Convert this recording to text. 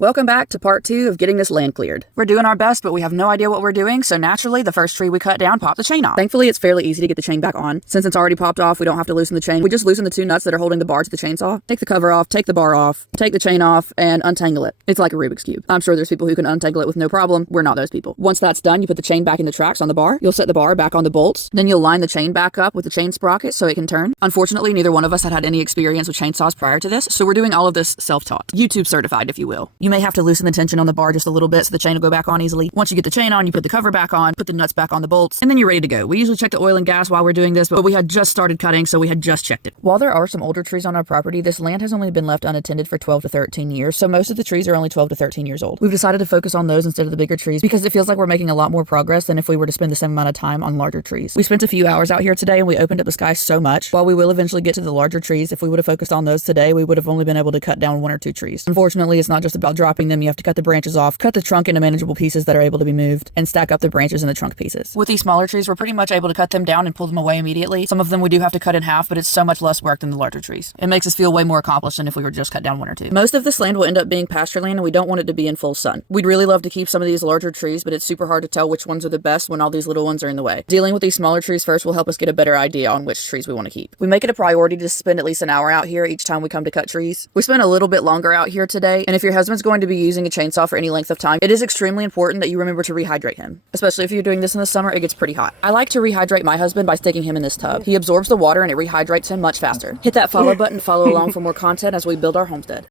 Welcome back to part 2 of getting this land cleared. We're doing our best, but we have no idea what we're doing, so naturally, the first tree we cut down popped the chain off. Thankfully, it's fairly easy to get the chain back on. Since it's already popped off, we don't have to loosen the chain. We just loosen the 2 nuts that are holding the bar to the chainsaw, take the cover off, take the bar off, take the chain off, and untangle it. It's like a Rubik's Cube. I'm sure there's people who can untangle it with no problem. We're not those people. Once that's done, you put the chain back in the tracks on the bar. You'll set the bar back on the bolts. Then you'll line the chain back up with the chain sprocket so it can turn. Unfortunately, neither one of us had any experience with chainsaws prior to this, so we're doing all of this self-taught. YouTube certified, if you will. You may have to loosen the tension on the bar just a little bit so the chain will go back on easily. Once you get the chain on, you put the cover back on, put the nuts back on the bolts, and then you're ready to go. We usually check the oil and gas while we're doing this, but we had just started cutting, so we had just checked it. While there are some older trees on our property, this land has only been left unattended for 12 to 13 years, so most of the trees are only 12 to 13 years old. We've decided to focus on those instead of the bigger trees because it feels like we're making a lot more progress than if we were to spend the same amount of time on larger trees. We spent a few hours out here today and we opened up the sky so much. While we will eventually get to the larger trees, if we would have focused on those today, we would have only been able to cut down 1 or 2 trees. Unfortunately, it's not just about dropping them. You have to cut the branches off, cut the trunk into manageable pieces that are able to be moved, and stack up the branches and the trunk pieces. With these smaller trees, we're pretty much able to cut them down and pull them away immediately. Some of them we do have to cut in half, but it's so much less work than the larger trees. It makes us feel way more accomplished than if we were just cut down 1 or 2. Most of this land will end up being pasture land, and we don't want it to be in full sun. We'd really love to keep some of these larger trees, but it's super hard to tell which ones are the best when all these little ones are in the way. Dealing with these smaller trees first will help us get a better idea on which trees we want to keep. We make it a priority to spend at least an hour out here each time we come to cut trees. We spent a little bit longer out here today, and if your husband's going to be using a chainsaw for any length of time, it is extremely important that you remember to rehydrate him. Especially if you're doing this in the summer, it gets pretty hot. I like to rehydrate my husband by sticking him in this tub. He absorbs the water and it rehydrates him much faster. Hit that follow button to follow along for more content as we build our homestead.